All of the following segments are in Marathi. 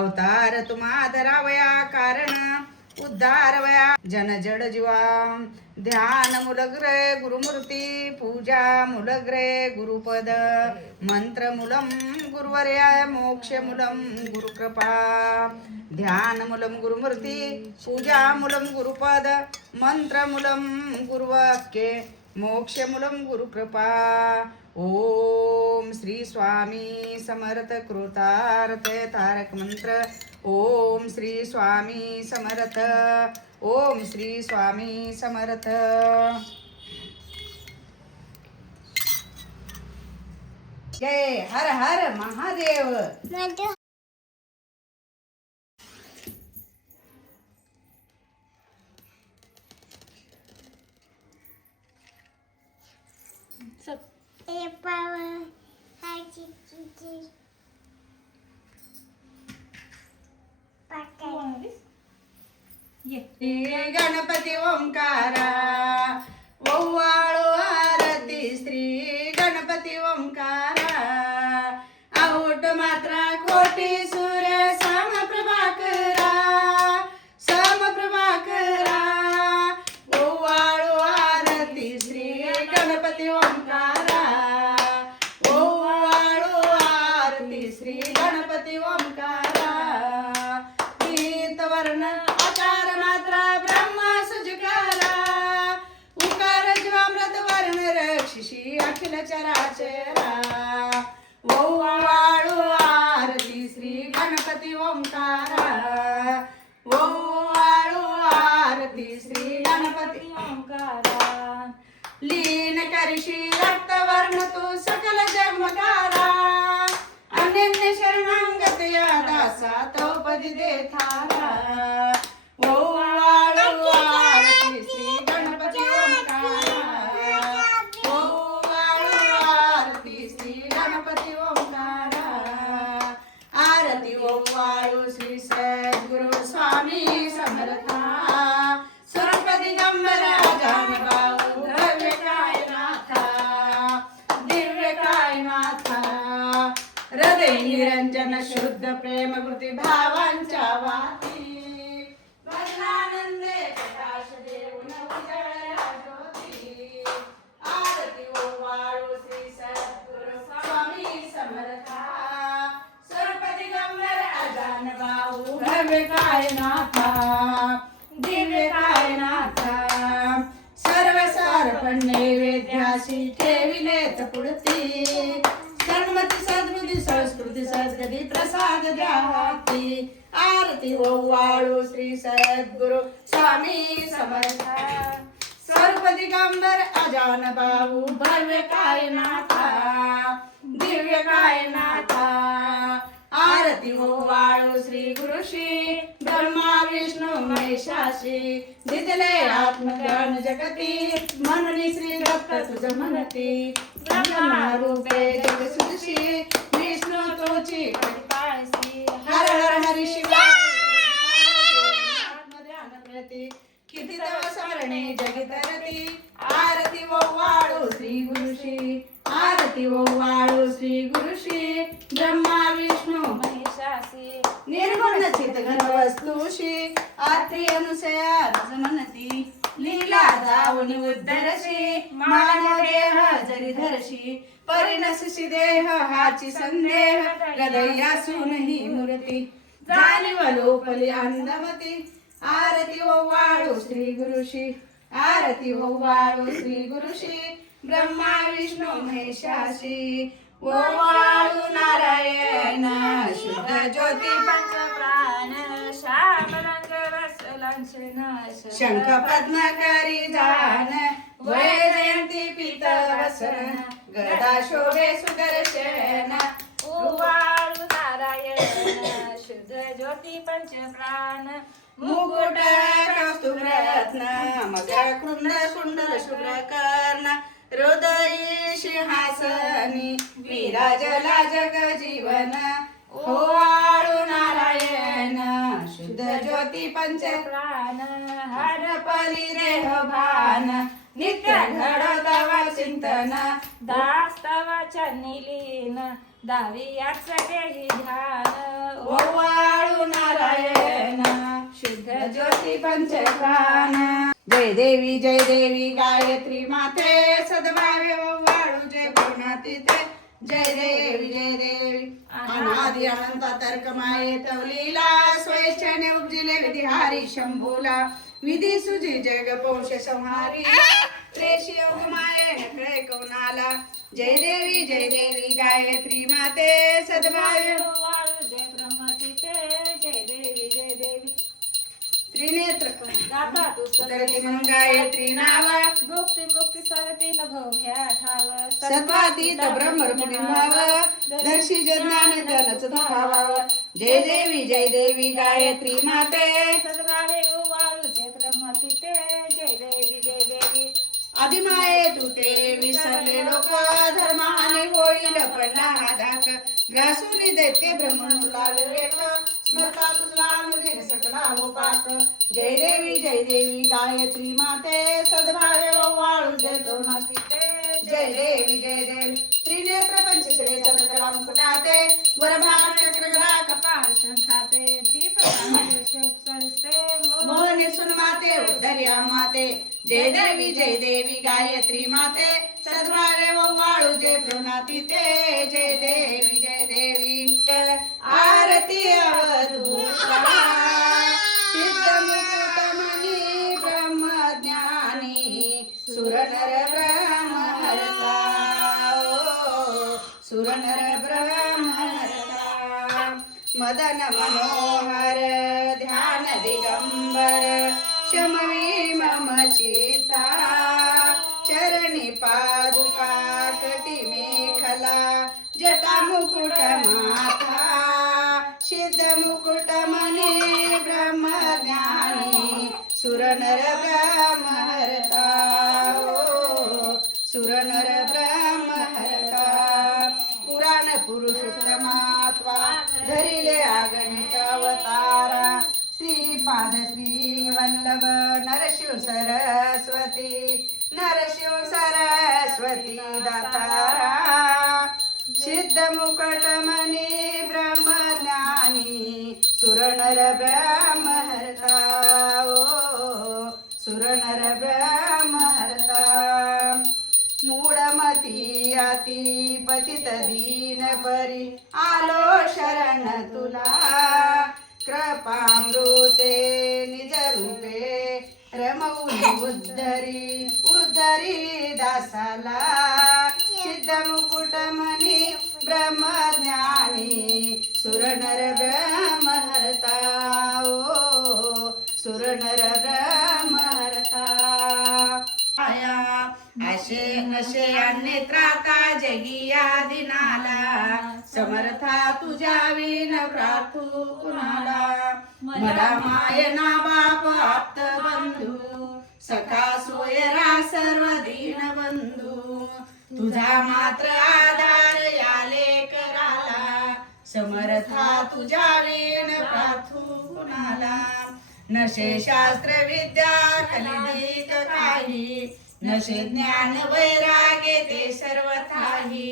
अवतार तुम्हा धरावया कारण उद्धारवया जन जड जीवा ध्यान मूलग्रे गुरुमूर्ती पूजा मूलग्रे गुरुपद मंत्र मूलम गुरुवर्या मोक्ष मूलम गुरुकृपा ध्यान मूलम गुरुमूर्ती पूजा मूलम गुरुपद मंत्र मूलम गुरुवाक्ये मोक्ष मूलम गुरुकृपा ओम श्री स्वामी समर्थ कृतार्थ तारक मंत्र ओम श्री स्वामी समर्थ ओम श्री स्वामी समर्थ जय हर हर महादेव गणपती ओंकारा ओवाळू आरती श्री गणपती ओंकारा आऊट मात्रा कोटी सूर्य समप्रभाकरा ओवाळू आरती श्री गणपती ओंकारा ओवाळू आरती श्री गणपती ओंकारा गीत वर्ण आकार मात्रा ब्रह्मा सुजकारा उकार जीवामृत वर्ण रक्षिषी अखिल चराचरा ओवाळू आरती श्री गणपती ओंकारा ओवाळू आरती श्री गणपती ओंकारा लीन करिषी रक्तवर्ण तू सकल जन्मकारा अनन्य शरणांगत या दासा तौपदी दे थारा ओवाळू आरती श्री गणपती ओंकारा ओवाळू आरती श्री गणपती ओंकारा आरती ओवाळू श्री सद्गुरु स्वामी समर्था स्वरूप दिगंबर जानबाऊ द्रव्य कायनाथा दिव्य कायनाथा हृदय निरंजन शुद्ध प्रेम कृती भावांच्या वाती भजनानंदे प्रकाश देऊन उजळला ज्योती आरती ओवाळू श्री सद्गुरु स्वामी समर्था सर्व दिगंबर अजान बाहू भव्य कायनाथा दिव्य कायनाथा सर्व सारपण नैवेद्याशी ठेविलेत पुढती सन्मती सद्बुद्धी संस्कृती सद्गती प्रसाद द्याती आरती ओवाळू श्री सद्गुरु स्वामी समर्था सर्व दिगंबर अजान बाहू भव्य कायनाथा दिव्य कायनाथा आरती ओवाळू श्री गुरुशी ब्रह्मा विष्णू महेशाशी दिदले आत्मज्ञान जगती म्हणून श्री दत्त तुझ म्हणती ब्रह्मा रूपे जग सुदशी विष्णू तुझी पाळसी हर हर हरी शिवा आत्मध्यान प्रती किती तव स्मरणे जगितरती आरती ओवाळू श्री गुरुशी आरती ओवाळू श्री गुरुशी ब्रह्मा विष्णू महेशासी निर्गुण चित घन वस्तुशी आत्री अनुसया रस म्हणती लीला दावनी उद्धरशी मान देह जरी धरशी परिणसशी देह हाची संदेह हृदयासून ही मूर्ती जाणीव लोपली अंधमती आरती ओवाळू श्री गुरुशी आरती ओवाळू श्री गुरुशी ब्रह्मा विष्णू महेशाशी ओवाळू नारायण शुद्ध ज्योती पंचप्राण श्याम रंग रस शंख पद्म करी जान वय जयंती पीत वसन गदा शोभे सुदर्शन ओवाळू नारायण शुद्ध ज्योती पंचप्राण मुकुट कौस्तुभ रत्न मकर कुंड कुंडल शुभ्र कर्ण हृदयी सिंहासनी विराजला जग जीवन ओवाळू नारायण शुद्ध ज्योती पंचप्राण हरपली देह भान नित्य घडतवा चिंतन दास्तवाच्या निलीन दावी यात सगळे ध्यान ओवाळू पाती पंचप्राण जय देवी गायत्री माते सद्भावे वाळू जय प्रणती ते जय देवी अनादि अनंत तर्क माये तवलीला स्वेच्छेने उपजिले विधिहारी शंभूला विधी सुजी जग पौष संहारी त्रेशी योग माये नकळे कौनाला जय देवी गायत्री माते सद्भावे वाळू जय ब्रह्मती ते जय देवी त्रिनेत्र दाता तू तरती म्हणून गायत्री नावा मुक्ती सरती नभव ह्या ठाव सर्वातीत ब्रह्मपुरीं भाव दर्शी ज्ञान ज्ञानच दुखावा जय देवी गायत्री माते सद्भावे वाळू जय ब्रह्मती ते जय देवी आदिमाये तू ते विसरले लोक धर्माने होईल पडला हा धाक ग्रासूनी दैत्य ब्रह्मणुला विवेक स्मरता तुझला अनुदिन सकला हो पाक जय देवी गायत्री माते सद्भावे वाळू जय ब्रह्मती ते जय देवी त्रिनेत्र पंचश्रे चंद्रकला मुकुटाते वरभाग चक्रगदा कपाळ शंखाते दीप मोहनी सुनमाते उद्धर्या माते जय देवी गायत्री माते सद्भावे वाळू जय प्रणती ते जय देवी आरती अवधूता सिद्धमुकुटमणि ब्रह्मज्ञानी सुरनर ब्रह्महरता सुरनर ब्रह्महरता मदन मनोहर ध्यान दिगंबर शमवी मम चिता चरणी पादुका कटी मेखला जटा मुकुट माथा सिद्ध मुकुट मनी ब्रह्मज्ञानी सुरनर ब्रह्महरता सुरनर ब्रह्महरता पुराण पुरुषोत्तमात्वा धरिले आगणित अवतारा श्रीपाद श्री वल्लभ नरशिव सरस्वती दातारा सिद्ध मुकुटमणि ब्रह्मज्ञानी सुरनर ब्रह्महरता सुरनर ब्रह्महरता मूढमती अति पतित दीन परी आलो शरण तुला कृपामृते निज रूपे रमौली उद्धरी दासाला सिद्ध मुकुटमणि ब्रह्मज्ञानी सुरनर ब्रह्महरता सुरनर ब्रह्महरता आया असे नशे अन्यत्राता जगिया दिनाला समर्था तुझ्या विन प्रार्थू कुणाला मला मायना बाप आप्त बंधू सखा सोयरा सर्व दीन बंधू तुझा मात्र आधार याले कराला समर्था तुझ्या विन प्रार्थू कुणाला नशे शास्त्र विद्या कलिदिक काही नशे ज्ञान वैराग्य ते सर्वथाही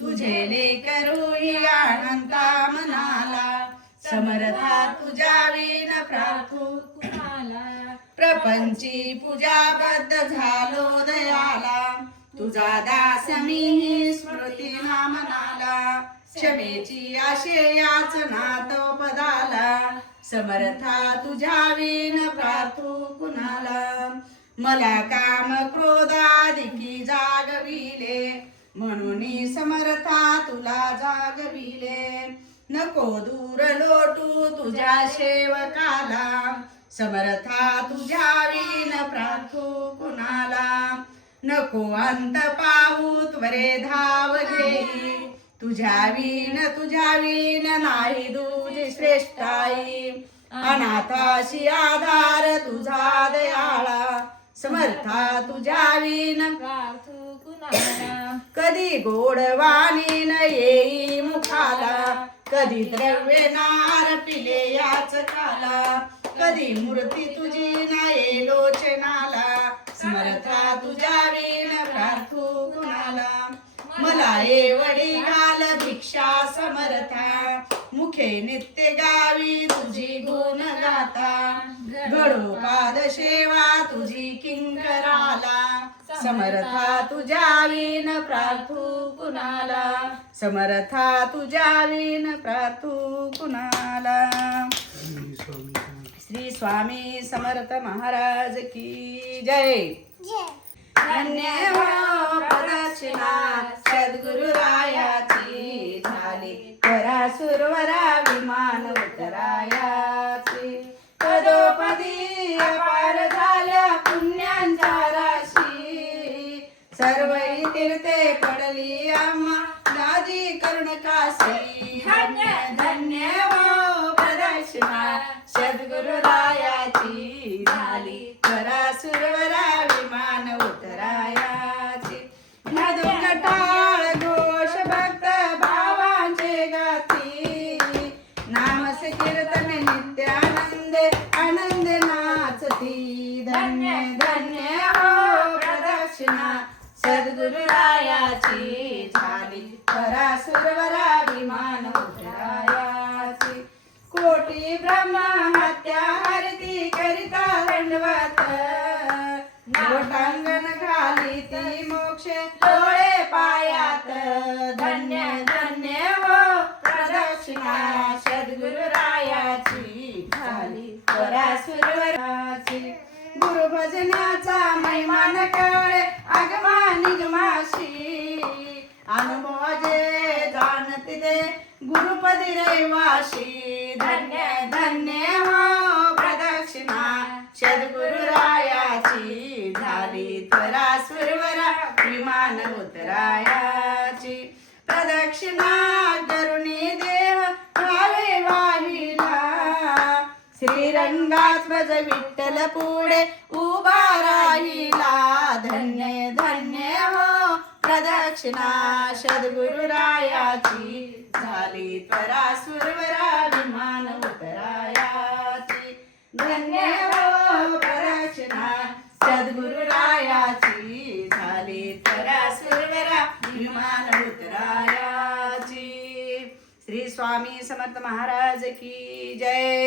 तुझे लेकरू ही अनंता मनाला समर्था तुझ्या विन प्रार्थू कुणाला प्रपंची पूजाबद्ध झालो दयाला तुझा दास मी स्मृती नामनाला क्षमेची आशे याचना तो पदाला समर्था तुझ्या विन प्रार्थू कुणाला मला काम क्रोधादिकी जागविले म्हणून समर्था तुला जागविले नको दूर लोटू तुझ्या सेवकाला समर्था तुझ्या विन प्रार्थू कुणाला नको अंत पाहू त्वरे धाव घेई तुझ्या विन नाही दूज श्रेष्ठाई अनाथाशी आधार तुझा दयाळा समर्था तुझ्या विन प्रार्थू कुणाला कधी गोडवाणी न येई मुखाला कधी द्रव्य नार पिले याच काला कधी मूर्ती तुझी नाही लोचनाला समर्था तुझ्या विन प्रार्थू कुणाला मला एवढी घाल भिक्षा समर्था मुखे नित्य गावी तुझी गुण गाता पडो पाद सेवा तुझी किंकराला समर्था तुझ्या विन प्रार्थू कुणाला समर्था तुझ्या विन प्रार्थू कुणाला श्री स्वामी समर्थ महाराज की जय धन्य हो प्रदक्षिणा सद्गुरुरायाची झाली करा सुरवरा विमान उतरायाची पदोपदी अपार झाल्या पुण्यांच्या राशी सर्व तीर्थे पडली आम्हा गादी कर्ण काशी धन्य धन्य हो प्रदक्षिणा सद्गुरुरायाची झाली करा सुरवरा विमान उतरायाची मधुकटाळ घोष भक्त भावांचे गाती नामस कीर्तन नित्यानंद आनंद नाचती धन्य धन्य हो प्रदक्षिणा सद्गुरुरायाची झाली करा सुरवरा विमान उतरायाची कोटी ब्रह्मा हत्या हरती करिता दंडवत लोटांगण घाली ती मोक्ष डोळे पायात धन्य धन्य हो प्रदक्षिणा सद्गुरुरायाची झाली करा सुरवराची गुरुभजनाचा महिमान कळे आगमा निगमाशी अनुभवाजे जाणते ते गुरुपदी रहिवाशी धन्य धन्य हो प्रदक्षिणा सद्गुरुरायाची झाली त्वरा सुरवरा विमान उतरायाची प्रदक्षिणा करुणी देह भावे वाहिला श्रीरंगात ध्वज विठ्ठल पुढे उभा राहिला धन्य धन्य हो प्रदक्षिणा सद्गुरुरायाची झाली त्वरा सुरवरा विमान उतरायाची धन्य हो प्रदक्षिणा सद्गुरुरायाची झाली त्वरा सुरवरा विमान उतरायाची श्री स्वामी समर्थ महाराज की जय।